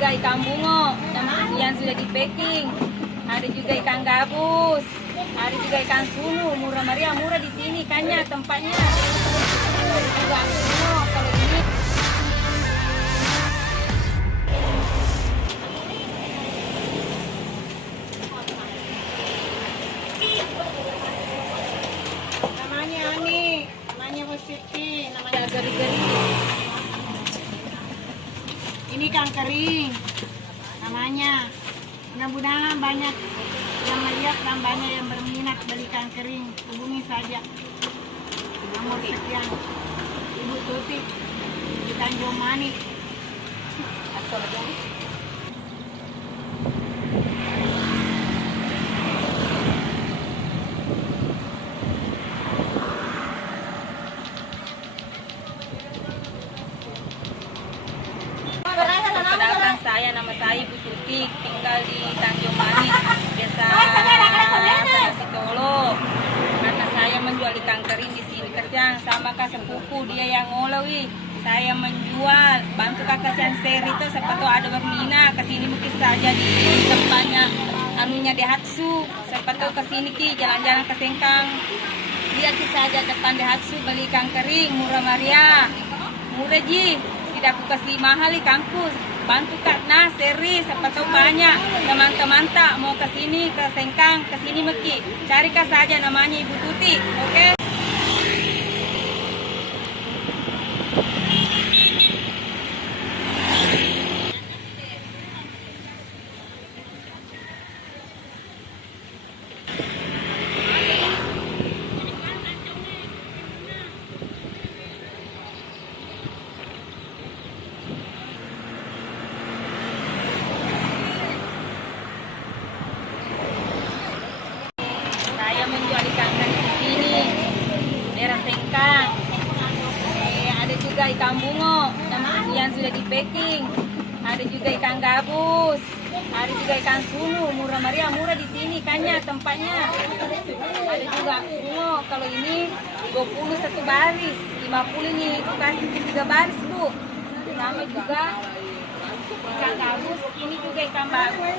juga ikan bungo yang sudah di packing. Ada juga ikan gabus. Ada juga ikan sunu, murah meriah, murah di sini ikannya, tempatnya. Ada juga bungo kalau ini. Namanya Ani, namanya Siti, namanya Geri-geri. ini ikan kering namanya. Mudah-mudahan banyak yang melihat dan banyak yang berminat beli ikan kering. Hubungi saja nomor sekian Ibu Tuti di Tanjung Manik. Assalamualaikum. Perkenalkan, nama saya Ibu Tuti, tinggal di Tanjung Manik, desa Sitolo. Karena saya menjual ikan kering di sini, kasihan sama kak sepupu dia yang ngolawi. Saya menjual, bantu kakak yang seri itu, siapa tahu ada berminat kesini mungkin saja di tempatnya anunya Daihatsu. Siapa tahu kesini ki jalan-jalan ke Sengkang, lihat saja depan Daihatsu beli ikan kering murah meriah, murah ji. Tidak aku kasih mahal ikanku, bantu karena seri, siapa tahu banyak teman-teman tak mau ke sini ke Sengkang, ke sini Meki, carikan saja namanya Ibu Tuti, oke? Saya menjual ikan kering di sini, daerah Sengkang. Ada juga ikan bungo yang sudah di packing. Ada juga ikan gabus. Ada juga ikan sunu, murah meriah, murah di sini ikannya, tempatnya. Ada juga bungo, kalau ini 20 satu baris, 50 ini aku kasih 3 baris Bu. Sama juga ikan gabus, ini juga ikan bagus.